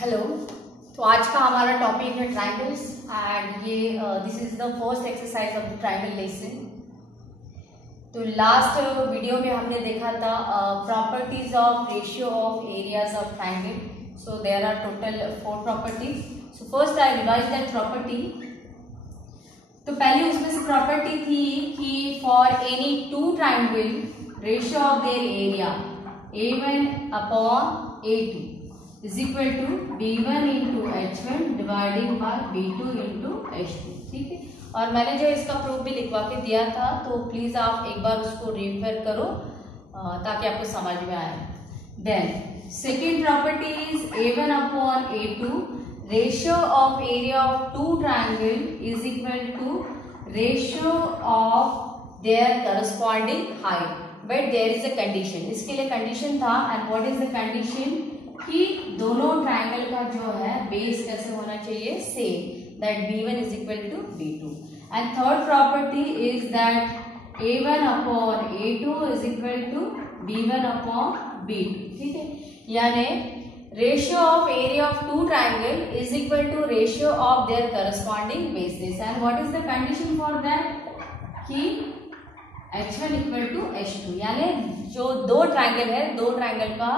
हेलो। तो आज का हमारा टॉपिक है ट्रायंगल्स एंड ये this is the first exercise of the triangle lesson. तो लास्ट वीडियो में हमने देखा था properties of ratio of areas of triangle. So there are total 4 properties. So first I revise that property. तो पहली उसमें से प्रॉपर्टी थी कि for any two triangle ratio of their area A1 upon A2 is equal to B1 into H1 dividing by B2 into H2। ठीक है, और मैंने जो इसका प्रूफ भी लिखवा के दिया था, तो प्लीज आप एक बार उसको रेफर करो ताकि आपको समझ में आए। Then second property is A1 upon A2 ratio of area of two triangle is equal to ratio of their corresponding height, but there is a condition. इसके लिए कंडीशन था, and what is the condition कि दोनों ट्रायंगल का जो है बेस कैसे होना चाहिए, same, that B1 is equal to B2। And third property is that A1 upon A2 is equal to B1 upon B2। ठीक है, यानी ratio of area of two triangle is equal to ratio of their corresponding bases. And what is the condition for that कि H1 equal to H2, यानी जो दो ट्रायंगल है, दो ट्रायंगल का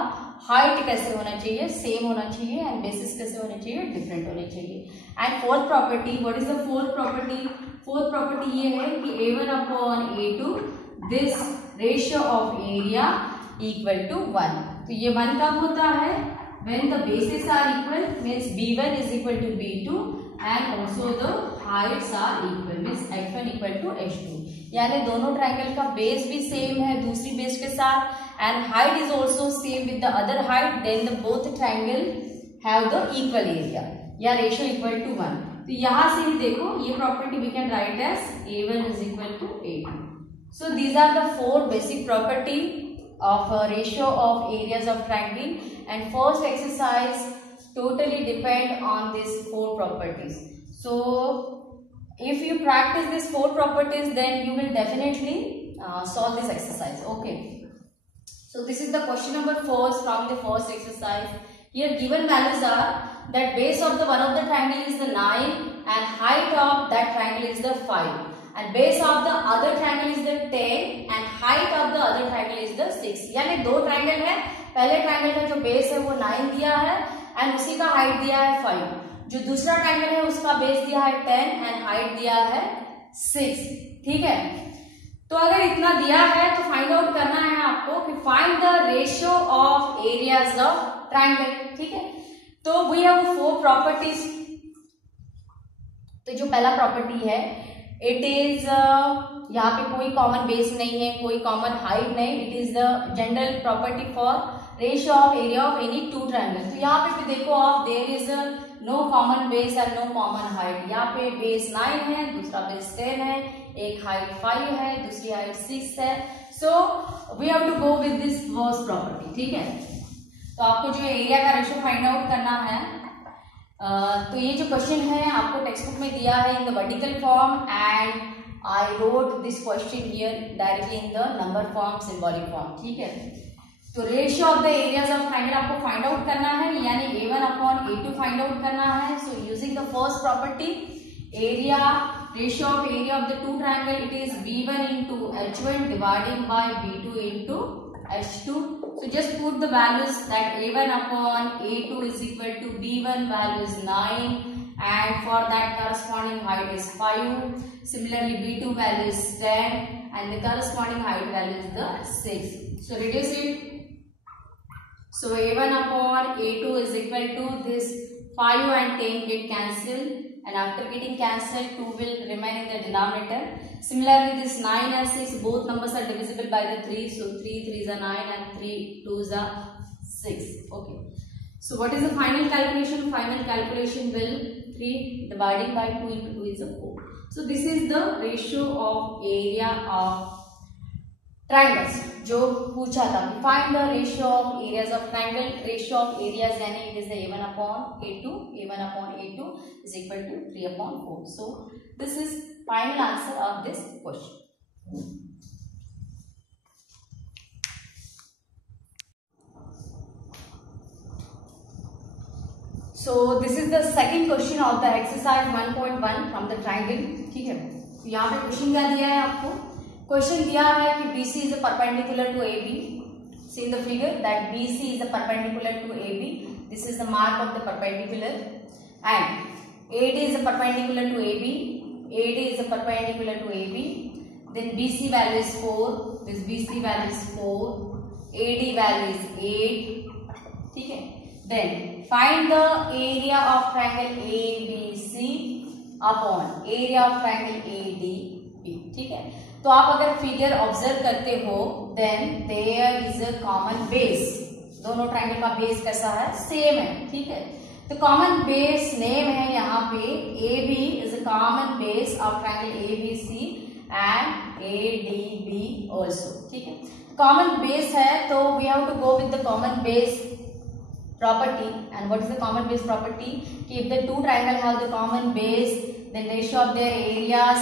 हाइट कैसे होना चाहिए, सेम होना चाहिए, एंड बेसिस कैसे होने चाहिए, डिफरेंट होने चाहिए। And fourth property, what is the fourth property? Fourth property ये है कि A1 upon A2 this ratio of area equal to 1। तो ये 1 कब होता है? When the bases are equal, means B1 is equal to B2 and also the heights are equal, means H1 equal to H2, यानी दोनों ट्रायंगल का बेस भी सेम है दूसरी बेस के साथ, and height is also same with the other height, then the both triangle have the equal area या ratio equal to 1। तो यहाँ से ही देखो ये property we can write as A1 is equal to A2। So these are the 4 basic property of ratio of areas of triangle, and first exercise totally depend on these 4 properties. So if you practice these 4 properties, then you will definitely solve this exercise. Okay. So this is the question number 4 from the first exercise. Here given values are that base of the one of the triangle is the 9 and height of that triangle is the 5, and base of the other triangle is the 10 and height of the other triangle is the 6। यानी दो ट्रायंगल है, पहले ट्रायंगल का जो बेस है वो 9 दिया है एंड उसी का हाइट दिया है 5, जो दूसरा ट्रायंगल है उसका बेस दिया है 10 एंड हाइट दिया है 6। ठीक है, तो अगर इतना दिया है तो फाइंड आउट करना है आपको कि find the ratio of areas of triangle. ठीक है, तो वी हैव 4 प्रॉपर्टीज। तो जो पहला प्रॉपर्टी है, इट इज यहाँ पे कोई कॉमन बेस नहीं है, कोई कॉमन हाइट नहीं, it is the general property for ratio of area of any two triangle. तो यहाँ पे भी देखो आप, there is no common base and no common height. यहाँ पे बेस 9 है, दूसरा बेस 10 है, एक हाइट 5 है, दूसरी हाइट 6 है। So we have to go with this first property. ठीक है, तो आपको जो एरिया का रेशियो फाइंड आउट करना है, तो ये जो क्वेश्चन है आपको टेक्स्ट बुक में दिया है in the vertical form, and I wrote this question here directly in the number form, symbolic form. ठीक है, तो ratio of the areas of triangle आपको फाइंड आउट करना है, यानी A1 upon A2 find out करना है। So using the first property, area ratio of area of the two triangle, it is B1 into H1 dividing by B2 into H2. So just put the values that A1 upon A2 is equal to B1 value is 9 and for that corresponding height is 5. Similarly B2 value is 10 and the corresponding height value is the 6. So reduce it. So A1 upon A2 is equal to this 5 and 10 get cancelled, and after getting cancelled 2 will remain in the denominator. Similarly this 9 and 6 both numbers are divisible by the 3, so 3 3s are 9 and 3 2s are 6. Okay, so what is the final calculation? Final calculation will 3 dividing by 2 into 2 is a 4. So this is the ratio of area of triangles जो पूछा था, find the ratio of areas of triangle. Ratio of areas यानी it is A1 upon A2, A1 upon A2 is equal to 3 upon 4। So this is final answer of this question. So this is the second question of the exercise 1.1 from the triangle. ठीक है, तो यहाँ पे क्वेश्चन क्या दिया है आपको? क्वेश्चन दिया है कि BC is a perpendicular to AB. See in the figure that BC is a perpendicular to AB. This is the mark of the perpendicular, and AD is a perpendicular to AB. AD is a perpendicular to AB. Then BC value is 4. This BC value is 4. AD value is 8. ठीक है. Then find the area of triangle ABC upon area of triangle ADB. ठीक है, तो आप अगर figure observe करते हो then there is a common base. दोनों ट्राइंगल का बेस कैसा है? सेम है. ठीक है, तो कॉमन बेस नेम है यहाँ पे AB is a common base of triangle ABC and ADB also. ठीक है, कॉमन बेस है तो we have to go with the common base property. And what is the common base property? If the two triangle have the common base, then ratio of their areas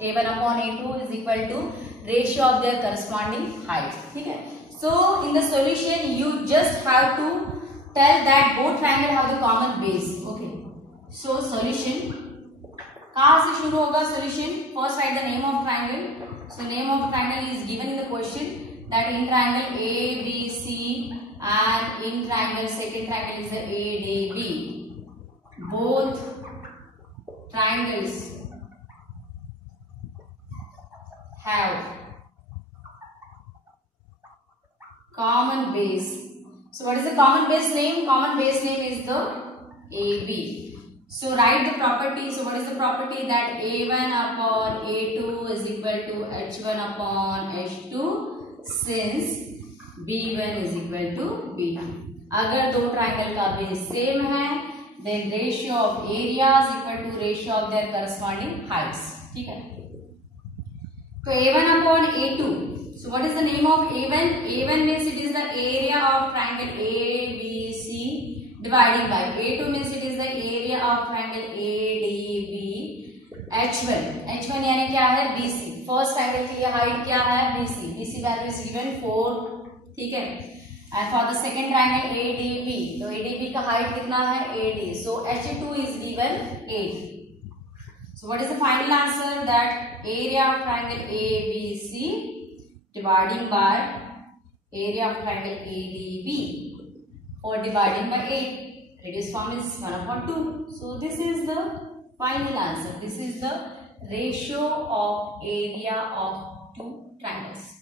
A1 upon A2 is equal to ratio of their corresponding height. ठीक है, so in the solution you just have to tell that both triangle have the common base. Okay, so solution कहाँ से शुरू होगा? solution first write the name of triangle. So name of triangle is given in the question, that in triangle ABC and in triangle second triangle is the ADB. Both triangles have common base. So what is the common base name? Common base name is the AB. So write the property. So what is the property? That A1 upon A2 is equal to H1 upon H2 since B1 is equal to B2. अगर दो ट्राइंगल का base same है then ratio of areas equal to ratio of their corresponding heights. ठीक है, तो A1 upon A2. So what is the name of A1? A1 means it is the area of triangle ABC dividing by A2 means it is the area of triangle ADB. H1 यानी क्या है? BC. First triangle के लिए हाइट क्या है? BC. BC value is given 4. ठीक है, and for the second triangle ADB, तो ADB का हाइट कितना है? AD. सो H2 is given 8. So what is the final answer? That area of triangle ABC dividing by area of triangle ADB or dividing by 8. Radius form is 1 upon 2. So this is the final answer. This is the ratio of area of two triangles.